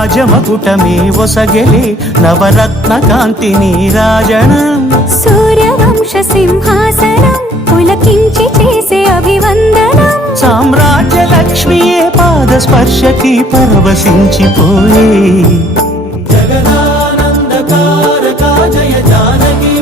రాజమకుటమే ఒసగెలే నవరత్న కాంతి నీరాజనం సూర్యవంశ సింహాసనం పులకించి చేసే అభివందనం సామ్రాజ్య లక్ష్మియే పాద స్పర్శకి పరవశించిపోయే జగదానందకారక జయ జానకి